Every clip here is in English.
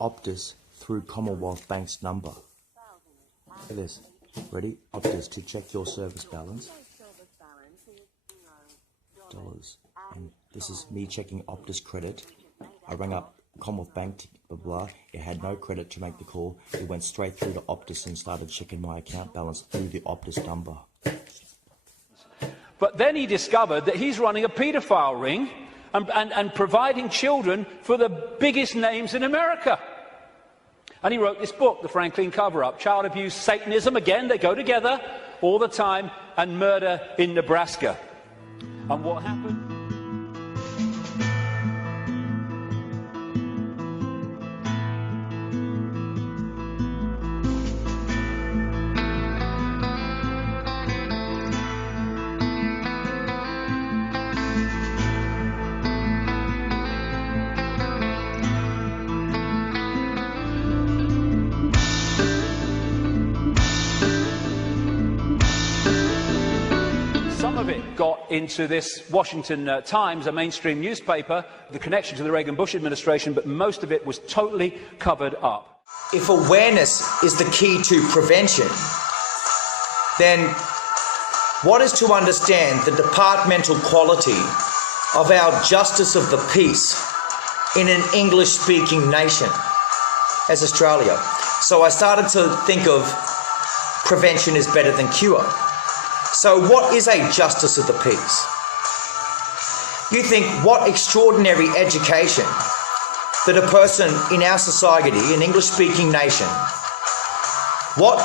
Optus through Commonwealth Bank's number. Look at this. Ready? Optus to check your service balance. Dollars. And this is me checking Optus credit. I rang up Commonwealth Bank, blah, blah. It had no credit to make the call. It went straight through to Optus and started checking my account balance through the Optus number. But then he discovered that he's running a paedophile ring and providing children for the biggest names in America. And he wrote this book, The Franklin Cover-Up, Child Abuse, Satanism, again, they go together all the time, and Murder in Nebraska. And what happened? Some of it got into this Washington Times, a mainstream newspaper, the connection to the Reagan-Bush administration, but most of it was totally covered up. If awareness is the key to prevention, then what is to understand the departmental quality of our justice of the peace in an English-speaking nation as Australia? So I started to think of prevention is better than cure. So what is a justice of the peace? You think what extraordinary education that a person in our society, an English-speaking nation, what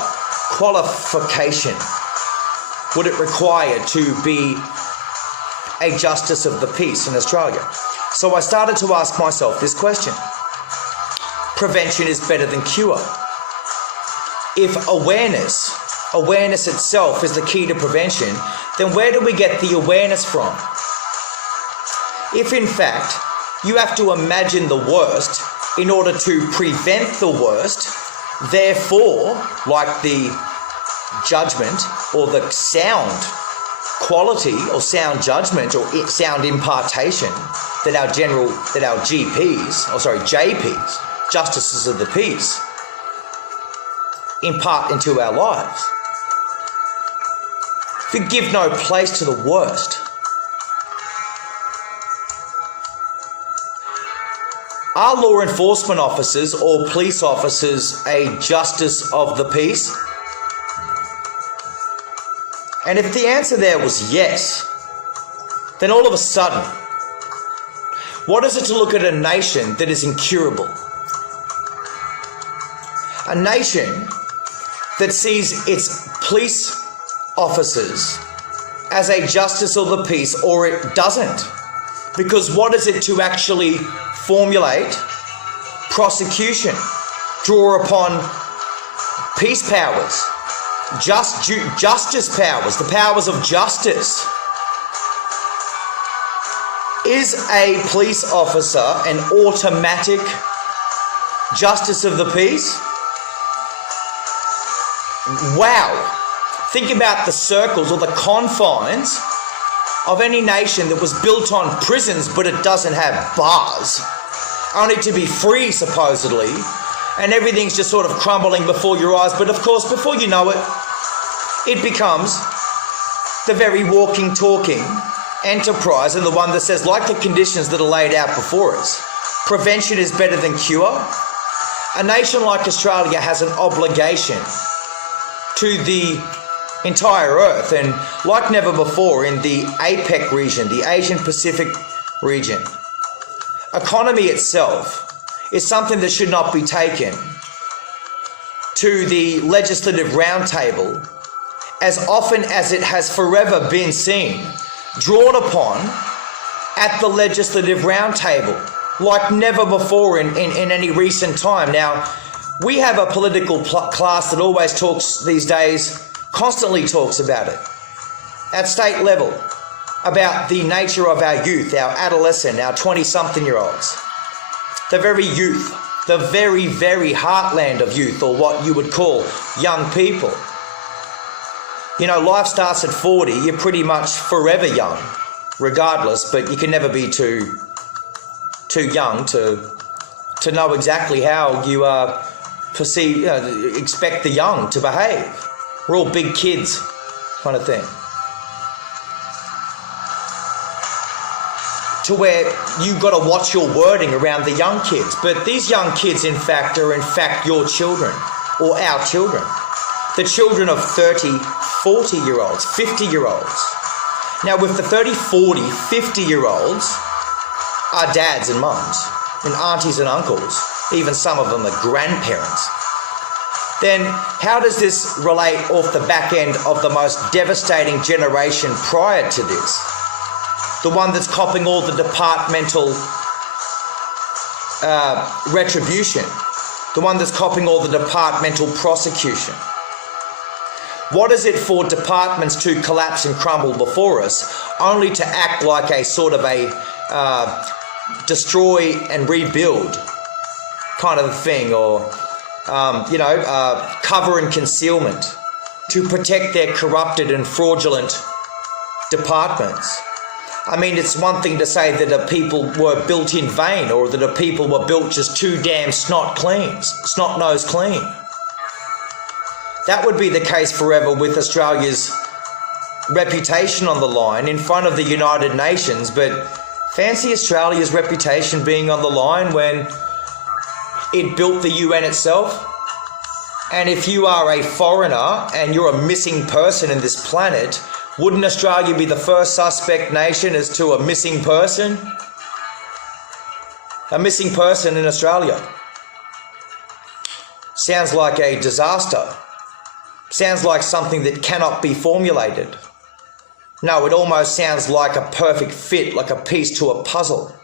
qualification would it require to be a justice of the peace in Australia? So I started to ask myself this question. Prevention is better than cure. If awareness itself is the key to prevention, then where do we get the awareness from? If in fact you have to imagine the worst in order to prevent the worst, therefore, like the judgment or the sound quality or sound judgment or sound impartation that our JPs, Justices of the Peace, impart into our lives, if we give no place to the worst, are law enforcement officers or police officers a justice of the peace? And if the answer there was yes, then all of a sudden, what is it to look at a nation that is incurable? A nation that sees its police officers as a justice of the peace, or it doesn't. Because what is it to actually formulate prosecution, draw upon peace powers, justice powers, the powers of justice? Is a police officer an automatic justice of the peace? Wow. Think about the circles or the confines of any nation that was built on prisons, but it doesn't have bars, only to be free supposedly, and everything's just sort of crumbling before your eyes. But of course, before you know it, it becomes the very walking, talking enterprise, and the one that says, like the conditions that are laid out before us, prevention is better than cure. A nation like Australia has an obligation to the entire earth, and like never before in the APEC region, the Asian Pacific region, economy itself is something that should not be taken to the legislative roundtable as often as it has forever been seen, drawn upon at the legislative roundtable like never before in any recent time. Now, we have a political class that always talks these days, constantly talks about it, at state level, about the nature of our youth, our adolescent, our 20-something-year-olds, the very youth, the very, very heartland of youth, or what you would call young people. You know, life starts at 40, you're pretty much forever young, regardless, but you can never be too young to to know exactly how you expect the young to behave. We're all big kids, kind of thing. To where you've got to watch your wording around the young kids. But these young kids, in fact, are in fact your children, or our children. The children of 30, 40-year-olds, 50-year-olds. Now, with the 30, 40, 50-year-olds are dads and mums, and aunties and uncles, even some of them are grandparents. Then how does this relate off the back end of the most devastating generation prior to this? The one that's copping all the departmental retribution. The one that's copping all the departmental prosecution. What is it for departments to collapse and crumble before us, only to act like a sort of a destroy and rebuild kind of a thing, or cover and concealment to protect their corrupted and fraudulent departments? I mean, it's one thing to say that a people were built in vain, or that a people were built just too damn snot-nosed clean. That would be the case forever with Australia's reputation on the line in front of the United Nations, but fancy Australia's reputation being on the line when it built the UN itself? And if you are a foreigner and you're a missing person in this planet, wouldn't Australia be the first suspect nation as to a missing person? A missing person in Australia. Sounds like a disaster. Sounds like something that cannot be formulated. No, it almost sounds like a perfect fit, like a piece to a puzzle.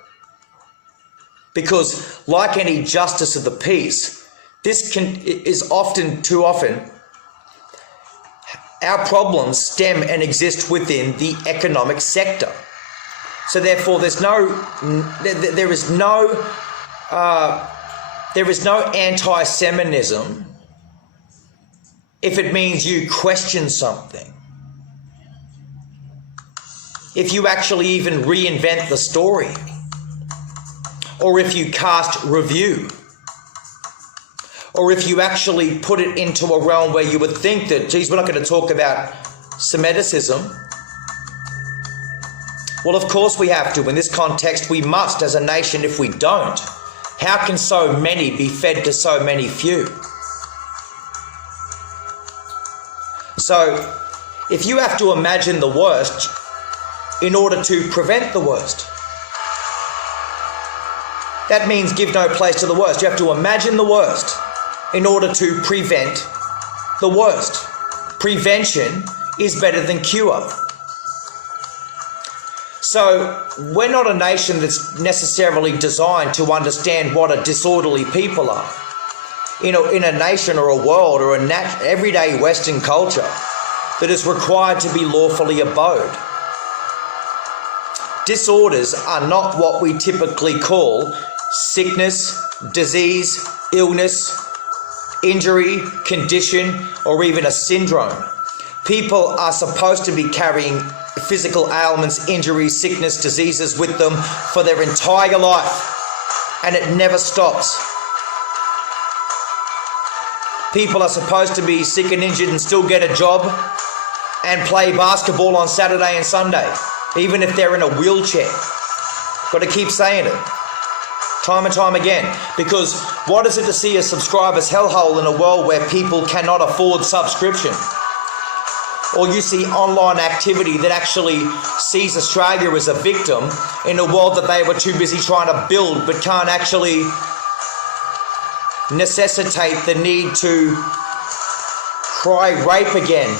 Because like any justice of the peace, this is too often, our problems stem and exist within the economic sector. So therefore, there is no anti-Semitism if it means you question something. If you actually even reinvent the story, or if you cast review, or if you actually put it into a realm where you would think that, geez, we're not going to talk about Semitism. Well, of course we have to. In this context, we must as a nation. If we don't, how can so many be fed to so many few? So, if you have to imagine the worst in order to prevent the worst, that means give no place to the worst. You have to imagine the worst in order to prevent the worst. Prevention is better than cure. So we're not a nation that's necessarily designed to understand what a disorderly people are. In a nation or a world or a everyday Western culture that is required to be lawfully abode. Disorders are not what we typically call sickness, disease, illness, injury, condition, or even a syndrome. People are supposed to be carrying physical ailments, injuries, sickness, diseases with them for their entire life, and it never stops. People are supposed to be sick and injured and still get a job and play basketball on Saturday and Sunday, even if they're in a wheelchair. Got to keep saying it time and time again, because what is it to see a subscriber's hellhole in a world where people cannot afford subscription? Or you see online activity that actually sees Australia as a victim in a world that they were too busy trying to build but can't actually necessitate the need to cry rape again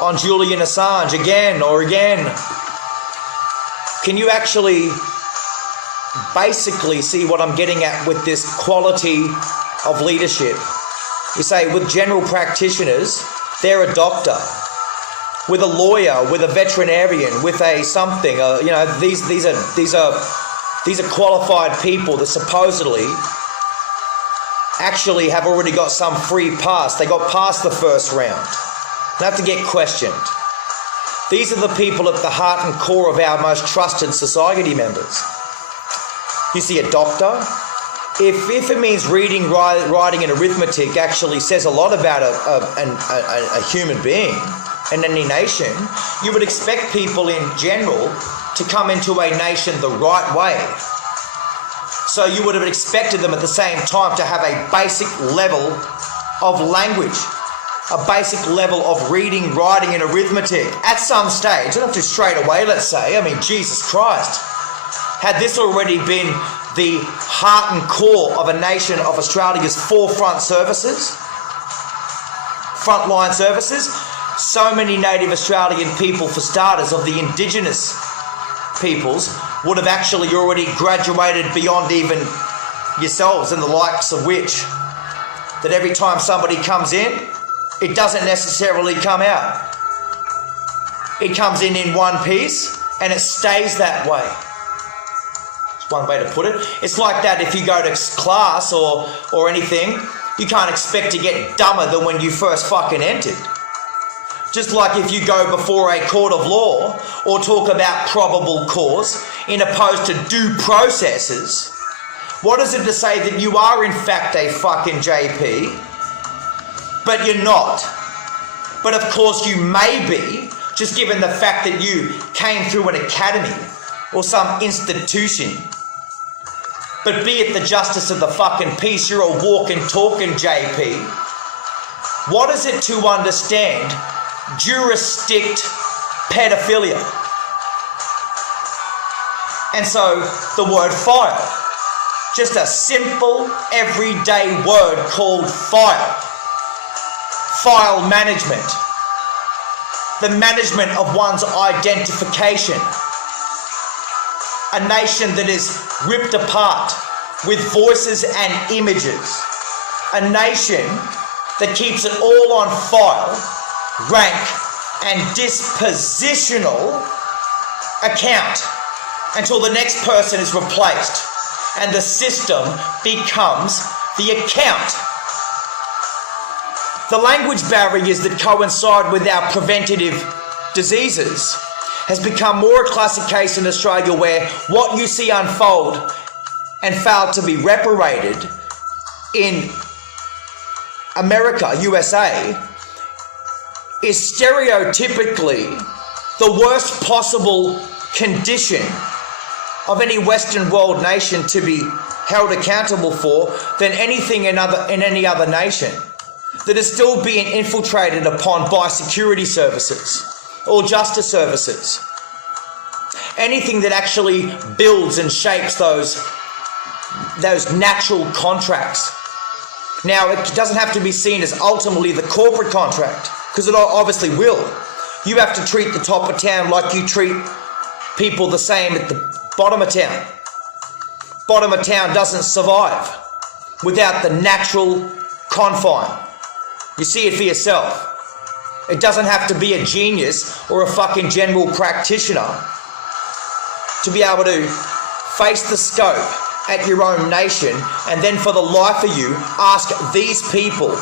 on Julian Assange again or again. Can you actually basically see what I'm getting at with this quality of leadership? You say with general practitioners, they're a doctor. With a lawyer, with a veterinarian, with a something, these are qualified people that supposedly actually have already got some free pass. They got past the first round. They have to get questioned. These are the people at the heart and core of our most trusted society members. You see a doctor, if it means reading, writing, and arithmetic actually says a lot about a human being in any nation, you would expect people in general to come into a nation the right way. So you would have expected them at the same time to have a basic level of language, a basic level of reading, writing, and arithmetic at some stage. Not just straight away, let's say. I mean, Jesus Christ. Had this already been the heart and core of a nation of Australia's forefront services, frontline services, so many native Australian people, for starters, of the Indigenous peoples, would have actually already graduated beyond even yourselves and the likes of which, that every time somebody comes in, it doesn't necessarily come out. It comes in one piece and it stays that way. It's one way to put it. It's like that if you go to class or anything, you can't expect to get dumber than when you first fucking entered. Just like if you go before a court of law or talk about probable cause in opposed to due processes, what is it to say that you are in fact a fucking JP, but you're not? But of course you may be, just given the fact that you came through an academy or some institution. But be it the justice of the fucking peace, you're a walking, talking JP. What is it to understand jurisdict pedophilia? And so the word file, just a simple everyday word called file. File management. The management of one's identification. A nation that is ripped apart with voices and images. A nation that keeps it all on file, rank and dispositional account until the next person is replaced and the system becomes the account. The language barriers that coincide with our preventative diseases has become more a classic case in Australia, where what you see unfold and fail to be reparated in America, USA, is stereotypically the worst possible condition of any Western world nation to be held accountable for than anything in any other nation that is still being infiltrated upon by security services or justice services. Anything that actually builds and shapes those natural contracts. Now, it doesn't have to be seen as ultimately the corporate contract, because it obviously will. You have to treat the top of town like you treat people the same at the bottom of town. Bottom of town doesn't survive without the natural confine. You see it for yourself. It doesn't have to be a genius or a fucking general practitioner to be able to face the scope at your own nation and then for the life of you ask these people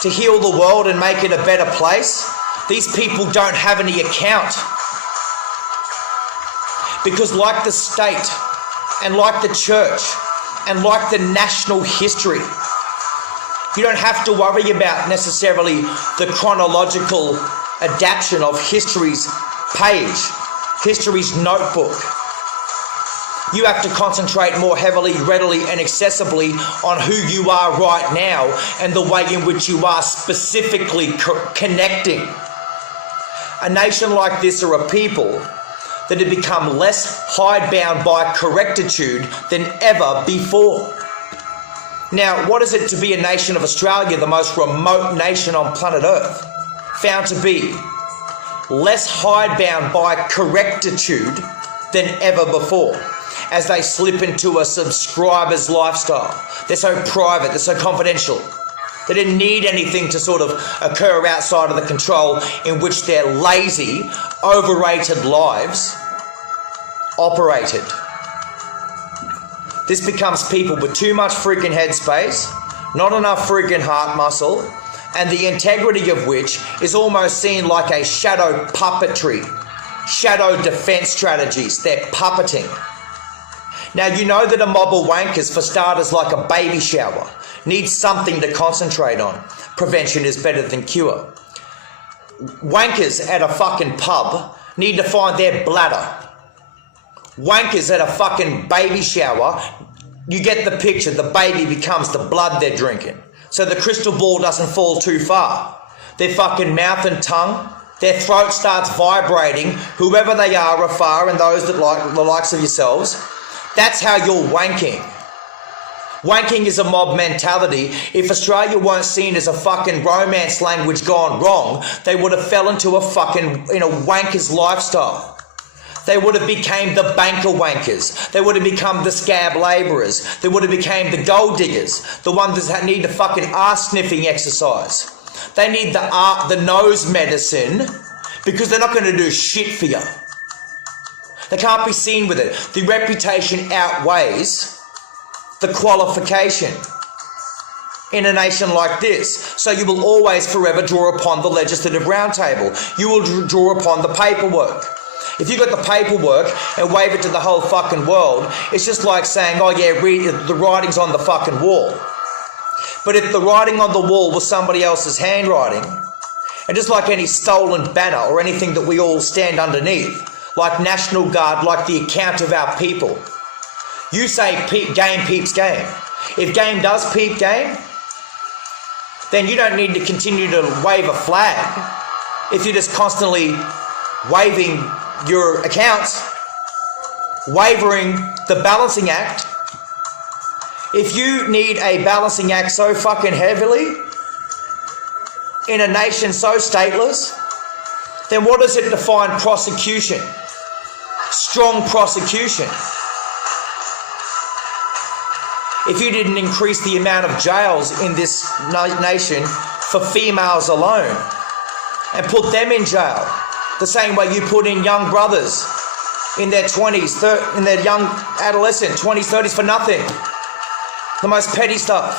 to heal the world and make it a better place. These people don't have any account. Because like the state and like the church and like the national history, you don't have to worry about necessarily the chronological adaptation of history's page, history's notebook. You have to concentrate more heavily, readily and accessibly on who you are right now and the way in which you are specifically connecting. A nation like this are a people that have become less hidebound by correctitude than ever before. Now, what is it to be a nation of Australia, the most remote nation on planet Earth, found to be less hidebound by correctitude than ever before, as they slip into a subscriber's lifestyle? They're so private, they're so confidential. They didn't need anything to sort of occur outside of the control in which their lazy, overrated lives operated. This becomes people with too much freaking headspace, not enough freaking heart muscle, and the integrity of which is almost seen like a shadow puppetry, shadow defense strategies. They're puppeting. Now, you know that a mob of wankers, for starters, like a baby shower, needs something to concentrate on. Prevention is better than cure. Wankers at a fucking pub need to find their bladder. Wankers at a fucking baby shower, you get the picture, the baby becomes the blood they're drinking. So the crystal ball doesn't fall too far. Their fucking mouth and tongue, their throat starts vibrating, whoever they are afar and those that like the likes of yourselves. That's how you're wanking. Wanking is a mob mentality. If Australia weren't seen as a fucking romance language gone wrong, they would have fell into a fucking, wanker's lifestyle. They would have became the banker wankers. They would have become the scab labourers. They would have became the gold diggers. The ones that need the fucking arse sniffing exercise. They need the nose medicine because they're not going to do shit for you. They can't be seen with it. The reputation outweighs the qualification in a nation like this. So you will always forever draw upon the legislative roundtable. You will draw upon the paperwork. If you got the paperwork and wave it to the whole fucking world, it's just like saying, oh yeah, read the writing's on the fucking wall. But if the writing on the wall was somebody else's handwriting, and just like any stolen banner or anything that we all stand underneath, like National Guard, like the account of our people, you say game peeps game. If game does peep game, then you don't need to continue to wave a flag. If you're just constantly waving your accounts, wavering the balancing act, if you need a balancing act so fucking heavily in a nation so stateless, then what does it define prosecution? Strong prosecution. If you didn't increase the amount of jails in this nation for females alone and put them in jail, the same way you put in young brothers in their 20s, in their young adolescent, 20s, 30s for nothing. The most petty stuff,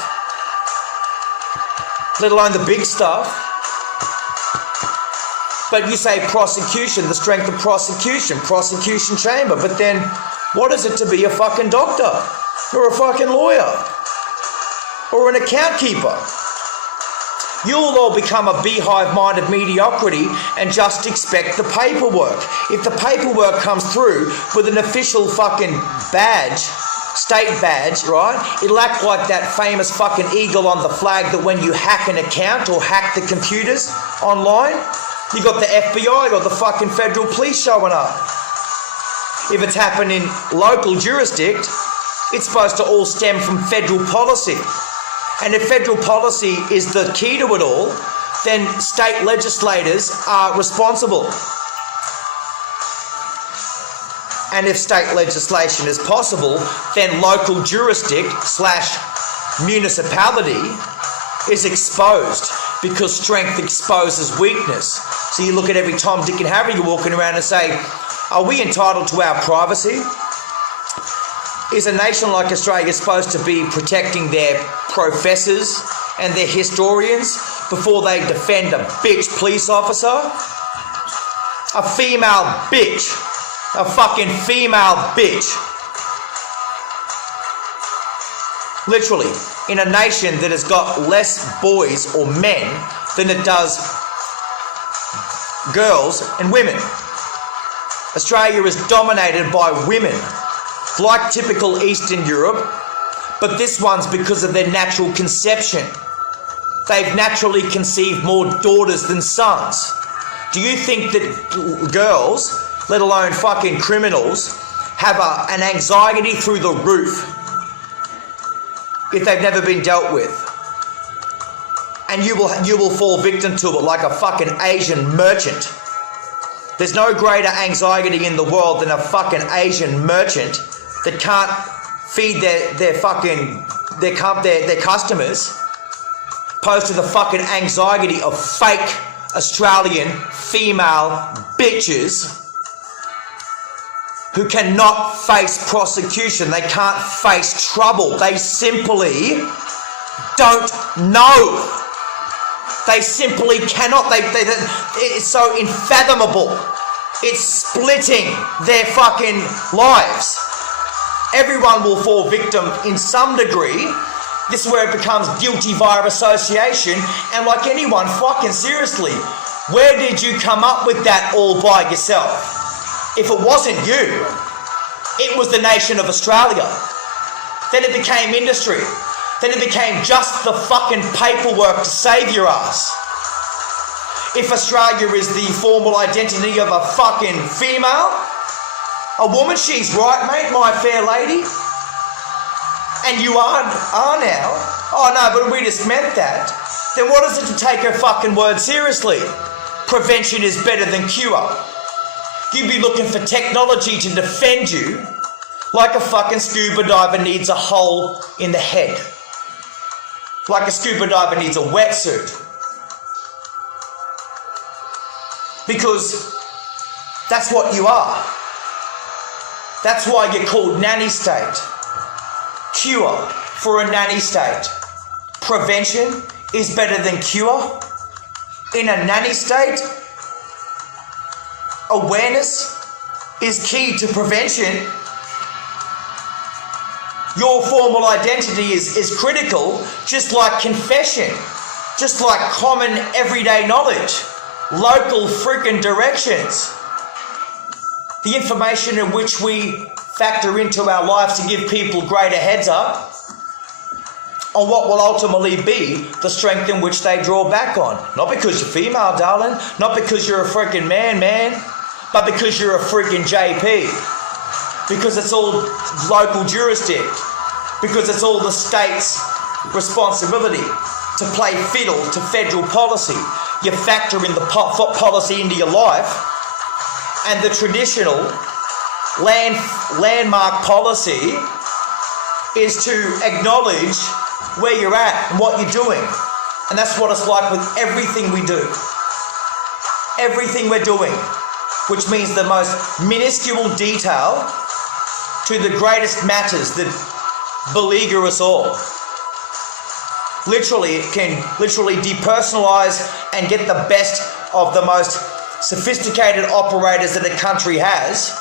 let alone the big stuff. But you say prosecution, the strength of prosecution chamber. But then what is it to be a fucking doctor or a fucking lawyer or an account keeper? You'll all become a beehive-minded mediocrity and just expect the paperwork. If the paperwork comes through with an official fucking badge, state badge, right? It'll act like that famous fucking eagle on the flag that when you hack an account or hack the computers online, you got the FBI, you got the fucking federal police showing up. If it's happened in local jurisdiction, it's supposed to all stem from federal policy. And if federal policy is the key to it all, then state legislators are responsible. And if state legislation is possible, then local jurisdiction / municipality is exposed because strength exposes weakness. So you look at every Tom, Dick and Harry you're walking around and say, are we entitled to our privacy? Is a nation like Australia supposed to be protecting their professors and their historians before they defend a bitch police officer? A female bitch. A fucking female bitch. Literally, in a nation that has got less boys or men than it does girls and women. Australia is dominated by women, like typical Eastern Europe, but this one's because of their natural conception. They've naturally conceived more daughters than sons. Do you think that girls, let alone fucking criminals, have an anxiety through the roof if they've never been dealt with? And you will fall victim to it like a fucking Asian merchant. There's no greater anxiety in the world than a fucking Asian merchant that can't feed their customers, opposed to the fucking anxiety of fake Australian female bitches who cannot face prosecution. They can't face trouble. They simply don't know. They simply cannot. It's so unfathomable. It's splitting their fucking lives. Everyone will fall victim in some degree. This is where it becomes guilty via association. And like anyone, fucking seriously, where did you come up with that all by yourself? If it wasn't you, it was the nation of Australia. Then it became industry. Then it became just the fucking paperwork to save your ass. If Australia is the formal identity of a fucking female, a woman, she's right, mate, my fair lady. And you are now. Oh no, but we just meant that. Then what is it to take her fucking word seriously? Prevention is better than cure. You'd be looking for technology to defend you like a fucking scuba diver needs a hole in the head. Like a scuba diver needs a wetsuit. Because that's what you are. That's why you're called nanny state. Cure for a nanny state. Prevention is better than cure. In a nanny state, awareness is key to prevention. Your formal identity is critical, just like confession, just like common everyday knowledge, local freaking directions. The information in which we factor into our lives to give people greater heads up on what will ultimately be the strength in which they draw back on. Not because you're female, darling, not because you're a freaking man, but because you're a freaking JP. Because it's all local jurisdiction. Because it's all the state's responsibility to play fiddle to federal policy. You factor in the policy into your life, and the traditional landmark policy is to acknowledge where you're at and what you're doing. And that's what it's like with everything we do. Everything we're doing, which means the most minuscule detail to the greatest matters that beleaguer us all. Literally, it can literally depersonalize and get the best of the most sophisticated operators that a country has,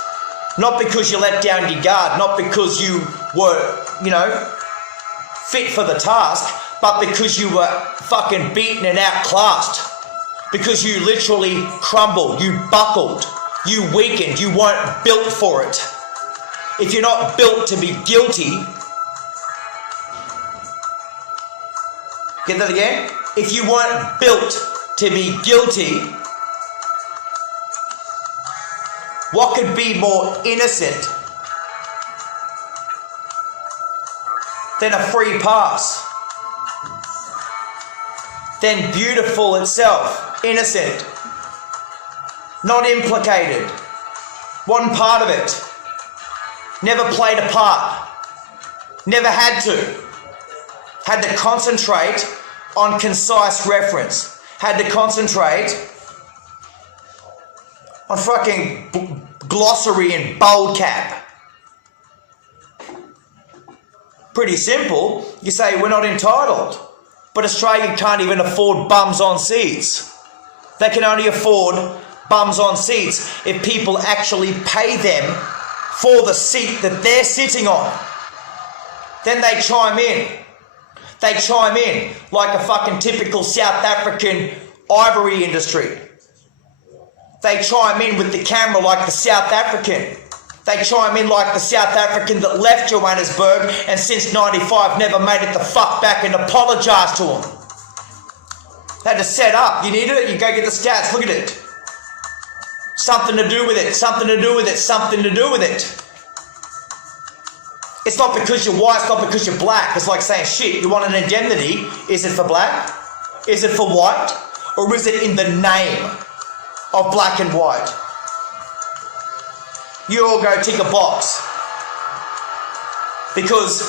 not because you let down your guard, not because you were, fit for the task, but because you were fucking beaten and outclassed. Because you literally crumbled, you buckled, you weakened, you weren't built for it. If you're not built to be guilty, get that again? If you weren't built to be guilty, what could be more innocent than a free pass? Than beautiful itself, innocent, not implicated, one part of it, never played a part, never had to concentrate on concise reference, had to concentrate on fucking glossary and bold cap. Pretty simple. You say we're not entitled, but Australia can't even afford bums on seats. They can only afford bums on seats if people actually pay them for the seat that they're sitting on. Then they chime in. They chime in like a fucking typical South African ivory industry. They chime in with the camera like the South African. They chime in like the South African that left Johannesburg and since 95 never made it the fuck back and apologised to them. They had to set up. You needed it? You go get the stats. Look at it. Something to do with it. Something to do with it. Something to do with it. It's not because you're white. It's not because you're black. It's like saying, shit, you want an indemnity? Is it for black? Is it for white? Or is it in the name of black and white? You all go tick a box. Because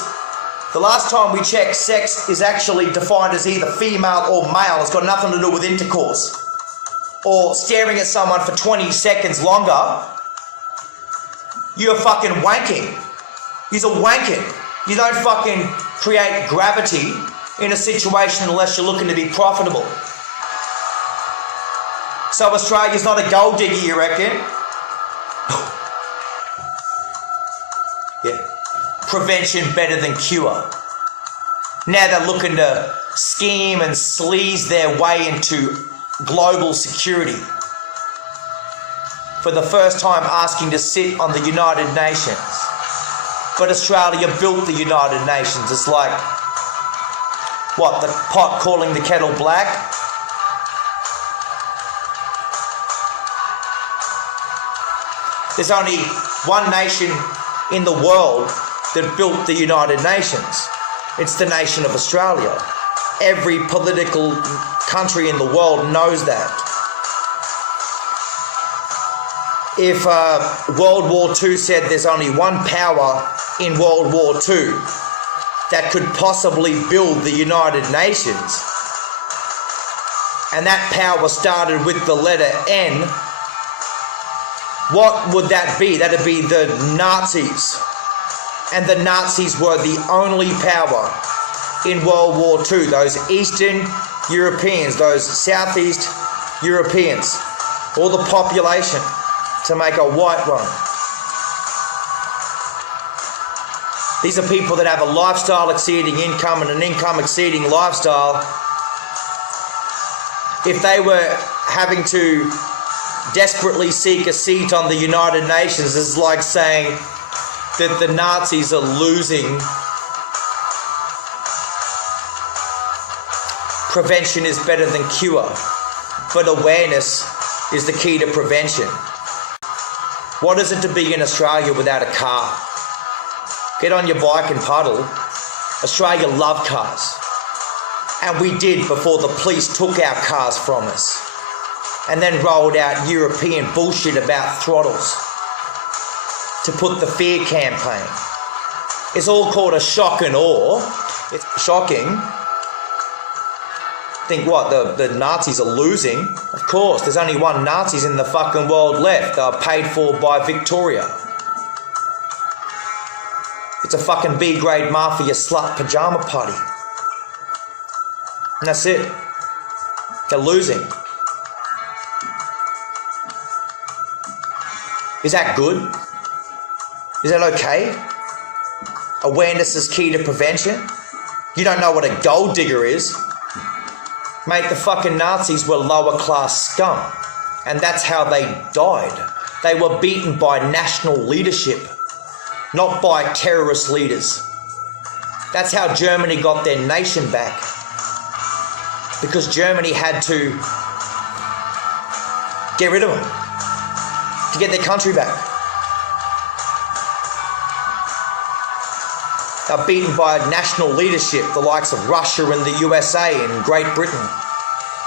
the last time we checked, sex is actually defined as either female or male. It's got nothing to do with intercourse. Or staring at someone for 20 seconds longer. You're fucking wanking. You're wanking. You don't fucking create gravity in a situation unless you're looking to be profitable. So Australia's not a gold digger, you reckon? Yeah. prevention better than cure. Now they're looking to scheme and sleaze their way into global security. For the first time asking to sit on the United Nations. But Australia built the United Nations. It's like, what, the pot calling the kettle black? There's only one nation in the world that built the United Nations. It's the nation of Australia. Every political country in the world knows that. If World War II said there's only one power in World War II that could possibly build the United Nations, and that power started with the letter N, what would that be? That would be the Nazis. And the Nazis were the only power in World War II. Those Eastern Europeans, those Southeast Europeans, all the population to make a white one. These are people that have a lifestyle exceeding income and an income exceeding lifestyle. If they were having to desperately seek a seat on the United Nations, it's like saying that the Nazis are losing. Prevention is better than cure, but awareness is the key to prevention. What is it to be in Australia without a car? Get on your bike and puddle. Australia loved cars. And we did before the police took our cars from us. And then rolled out European bullshit about throttles to put the fear campaign. It's all called a shock and awe. It's shocking. Think what, the Nazis are losing? Of course, there's only one Nazis in the fucking world left. They're paid for by Victoria. It's a fucking B-grade mafia slut pajama party. And that's it. They're losing. Is that good? Is that okay? Awareness is key to prevention? You don't know what a gold digger is? Mate, the fucking Nazis were lower class scum. And that's how they died. They were beaten by national leadership, not by terrorist leaders. That's how Germany got their nation back. Because Germany had to get rid of them to get their country back. They're beaten by national leadership, the likes of Russia and the USA and Great Britain,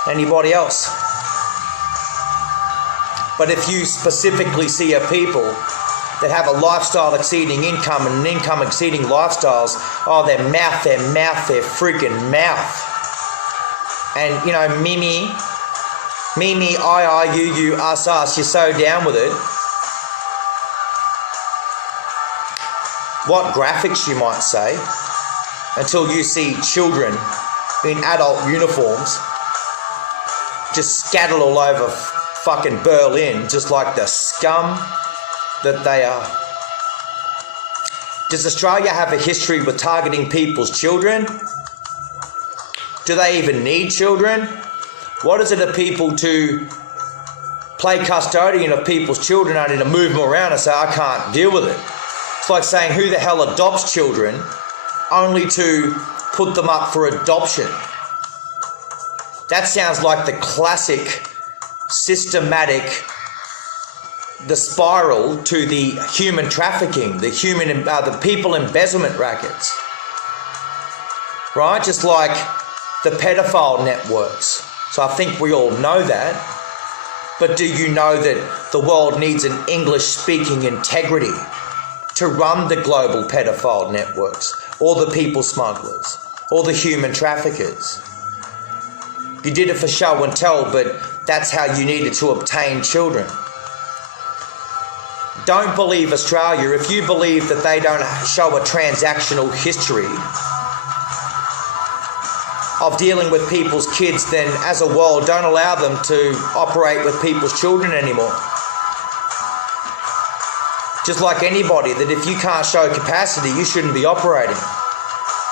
anybody else. But if you specifically see a people that have a lifestyle exceeding income and an income exceeding lifestyles, oh, their freaking mouth. And, you know, me, you, us, you're so down with it. What graphics, you might say, until you see children in adult uniforms just scattered all over fucking Berlin, just like the scum that they are. Does Australia have a history with targeting people's children? Do they even need children? What is it of people to play custodian of people's children, only to move them around and say, I can't deal with it? It's like saying, who the hell adopts children only to put them up for adoption? That sounds like the classic, systematic, the spiral to the human trafficking, the people embezzlement rackets. Right? Just like the pedophile networks. So I think we all know that. But do you know that the world needs an English-speaking integrity to run the global pedophile networks, or the people smugglers, or the human traffickers? You did it for show and tell, but that's how you needed to obtain children. Don't believe Australia. If you believe that they don't show a transactional history of dealing with people's kids, then as a world, don't allow them to operate with people's children anymore. Just like anybody, that if you can't show capacity, you shouldn't be operating.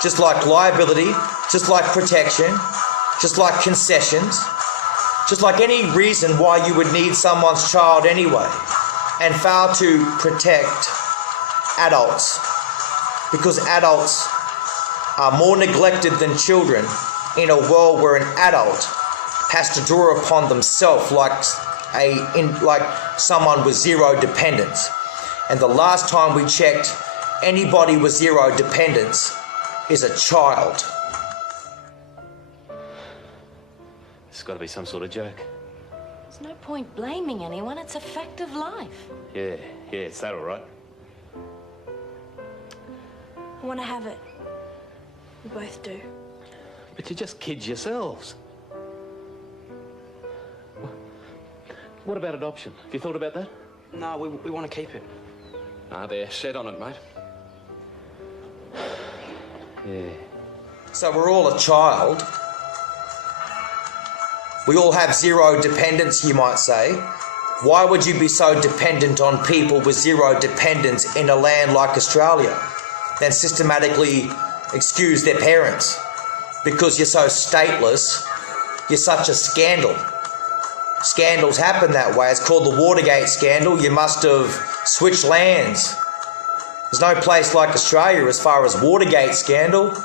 Just like liability, just like protection, just like concessions, just like any reason why you would need someone's child anyway, and fail to protect adults, because adults are more neglected than children in a world where an adult has to draw upon themselves like someone with zero dependence. And the last time we checked, anybody with zero dependence is a child. It's got to be some sort of joke. There's no point blaming anyone. It's a fact of life. Yeah, it's that all right. I want to have it. We both do. But you're just kids yourselves. What about adoption? Have you thought about that? No, we want to keep it. Ah, they're set on it, mate. Yeah. So we're all a child. We all have zero dependence, you might say. Why would you be so dependent on people with zero dependence in a land like Australia? Then systematically excuse their parents because you're so stateless. You're such a scandal. Scandals happen that way. It's called the Watergate scandal. You must have switched lands. There's no place like Australia as far as Watergate scandal. If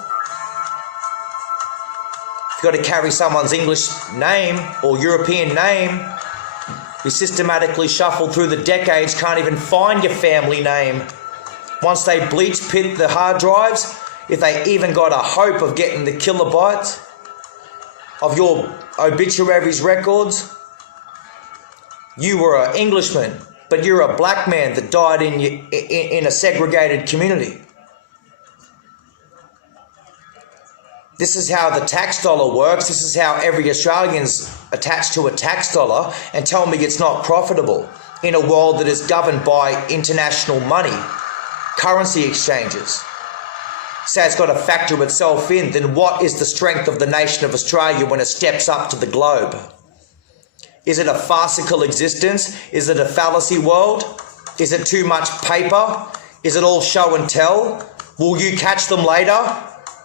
you've got to carry someone's English name or European name, you systematically shuffle through the decades, can't even find your family name. Once they bleach pit the hard drives, if they even got a hope of getting the kilobytes of your obituaries records, you were an Englishman, but you're a black man that died in a segregated community. This is how the tax dollar works. This is how every Australian's attached to a tax dollar, and tell me it's not profitable in a world that is governed by international money, currency exchanges. Say it's got to factor itself in, then what is the strength of the nation of Australia when it steps up to the globe? Is it a farcical existence? Is it a fallacy world? Is it too much paper? Is it all show and tell? Will you catch them later?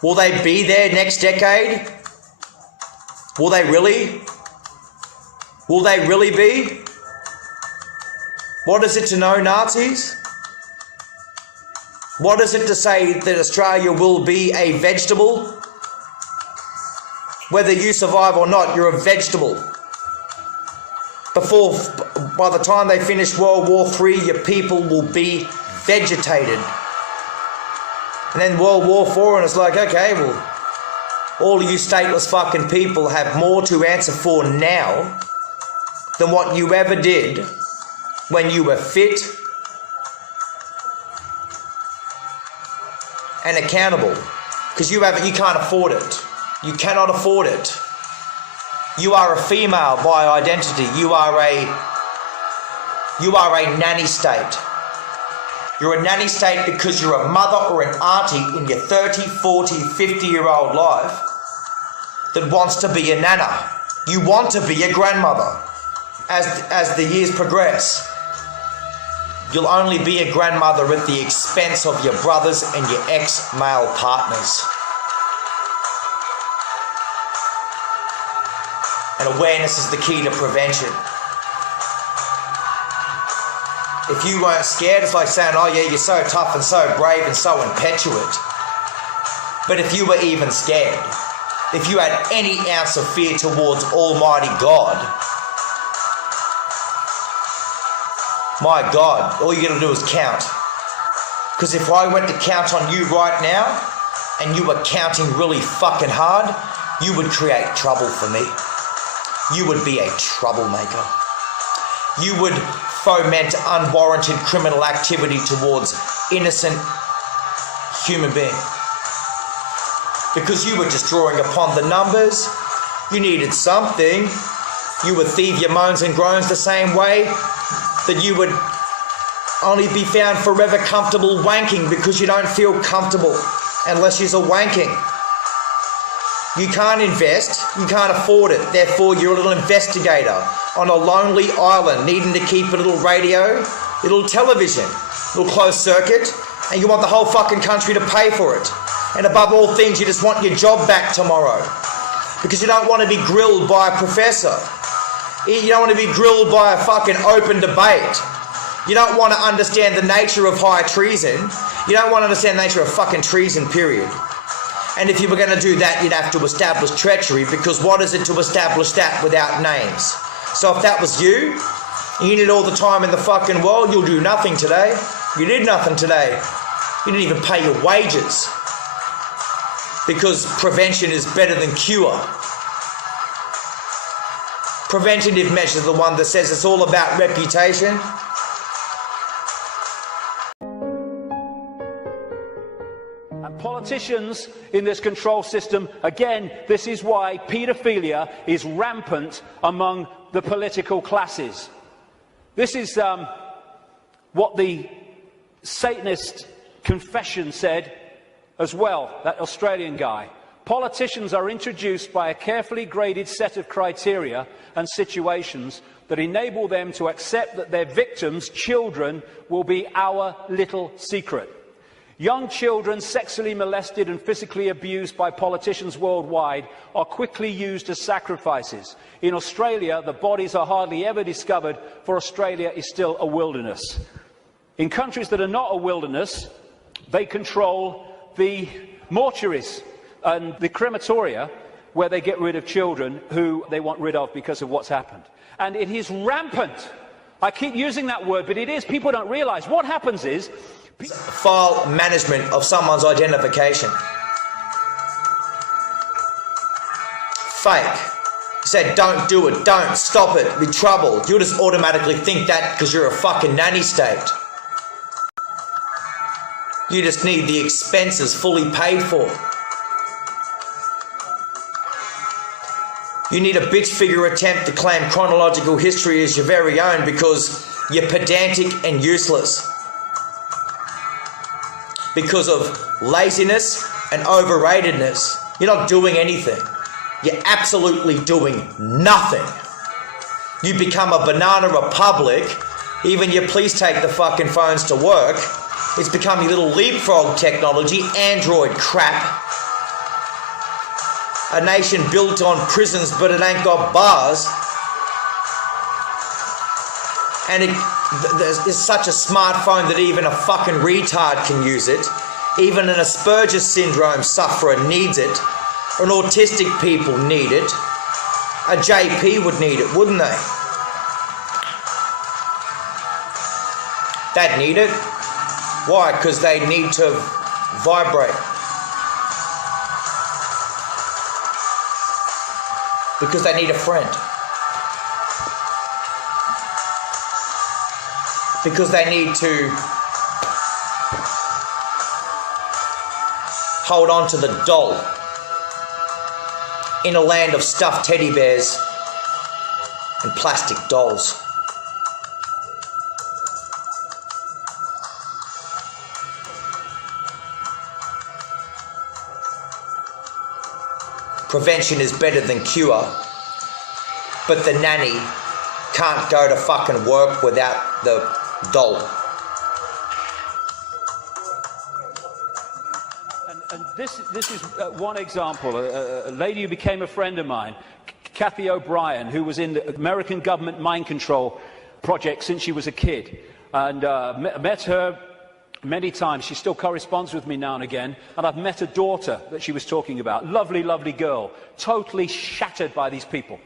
Will they be there next decade? Will they really? Will they really be? What is it to know Nazis? What is it to say that Australia will be a vegetable? Whether you survive or not, you're a vegetable. By the time they finish World War III, your people will be vegetated. And then World War IV, and it's like, okay, well, all of you stateless fucking people have more to answer for now than what you ever did when you were fit and accountable. Because you can't afford it. You cannot afford it. You are a female by identity. You are a nanny state. You're a nanny state because you're a mother or an auntie in your 30, 40, 50-year-old life that wants to be a nana. You want to be a grandmother. As the years progress, you'll only be a grandmother at the expense of your brothers and your ex-male partners. And awareness is the key to prevention. If you weren't scared, it's like saying, oh yeah, you're so tough and so brave and so impetuous. But if you were even scared, if you had any ounce of fear towards Almighty God, my God, all you gotta do is count. Because if I went to count on you right now, and you were counting really fucking hard, you would create trouble for me. You would be a troublemaker. You would foment unwarranted criminal activity towards innocent human beings. Because you were just drawing upon the numbers. You needed something. You would thieve your moans and groans the same way that you would only be found forever comfortable wanking because you don't feel comfortable unless you're wanking. You can't invest, you can't afford it, therefore you're a little investigator on a lonely island needing to keep a little radio, little television, little closed circuit, and you want the whole fucking country to pay for it. And above all things, you just want your job back tomorrow. Because you don't want to be grilled by a professor. You don't want to be grilled by a fucking open debate. You don't want to understand the nature of high treason. You don't want to understand the nature of fucking treason, period. And if you were going to do that, you'd have to establish treachery, because what is it to establish that without names? So if that was you, and you need all the time in the fucking world, you'll do nothing today. You did nothing today. You didn't even pay your wages. Because prevention is better than cure. Preventative measures are the one that says it's all about reputation. And politicians in this control system, again, this is why paedophilia is rampant among the political classes. This is what the Satanist confession said as well, that Australian guy. Politicians are introduced by a carefully graded set of criteria and situations that enable them to accept that their victims, children, will be our little secret. Young children sexually molested and physically abused by politicians worldwide are quickly used as sacrifices. In Australia, the bodies are hardly ever discovered, for Australia is still a wilderness. In countries that are not a wilderness, they control the mortuaries and the crematoria where they get rid of children who they want rid of because of what's happened. And it is rampant. I keep using that word, but it is. People don't realise. What happens is... File management of someone's identification. Fake. You say, don't do it, don't, stop it, be trouble. You'll just automatically think that because you're a fucking nanny state. You just need the expenses fully paid for. You need a bitch figure attempt to claim chronological history as your very own because you're pedantic and useless. Because of laziness and overratedness. You're not doing anything. You're absolutely doing nothing. You become a banana republic. Even your please take the fucking phones to work. It's becoming little leapfrog technology, Android crap. A nation built on prisons, but it ain't got bars. And there's such a smartphone that even a fucking retard can use it. Even an Asperger's syndrome sufferer needs it. An autistic people need it. A JP would need it, wouldn't they? They'd need it. Why? Because they need to vibrate. Because they need a friend. Because they need to hold on to the doll in a land of stuffed teddy bears and plastic dolls. Prevention is better than cure, but the nanny can't go to fucking work without the doll. And this is one example. A lady who became a friend of mine, Kathy O'Brien, who was in the American government mind control project since she was a kid, and met her many times. She still corresponds with me now and again, and I've met a daughter that she was talking about. Lovely, lovely girl, totally shattered by these people.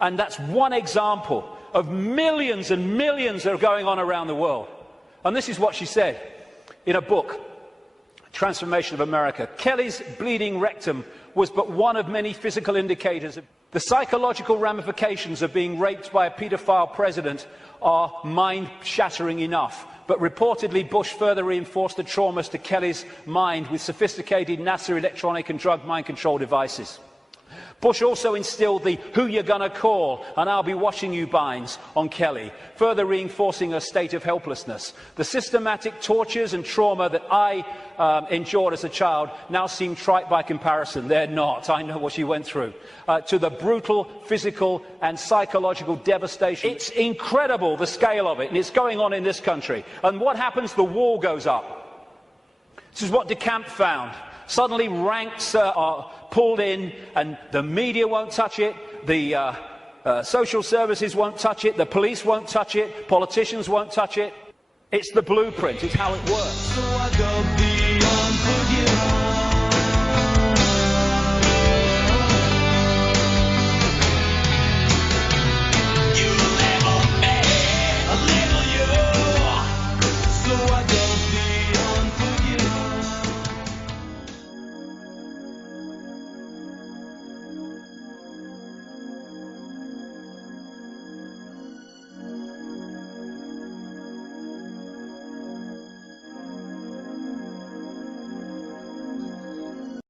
And that's one example of millions and millions that are going on around the world. And this is what she said in a book, Transformation of America. Kelly's bleeding rectum was but one of many physical indicators. The psychological ramifications of being raped by a paedophile president are mind-shattering enough. But reportedly, Bush further reinforced the traumas to Kelly's mind with sophisticated NASA electronic and drug mind control devices. Bush also instilled the "who you're gonna call and I'll be watching you" binds on Kelly, further reinforcing her state of helplessness. The systematic tortures and trauma that I endured as a child now seem trite by comparison. They're not. I know what she went through. To the brutal physical and psychological devastation. It's incredible, the scale of it, and it's going on in this country. And what happens? The wall goes up. This is what DeCamp found. Suddenly ranks are pulled in and the media won't touch it, the social services won't touch it, the police won't touch it, politicians won't touch it. It's the blueprint, it's how it works. So I go beyond for you.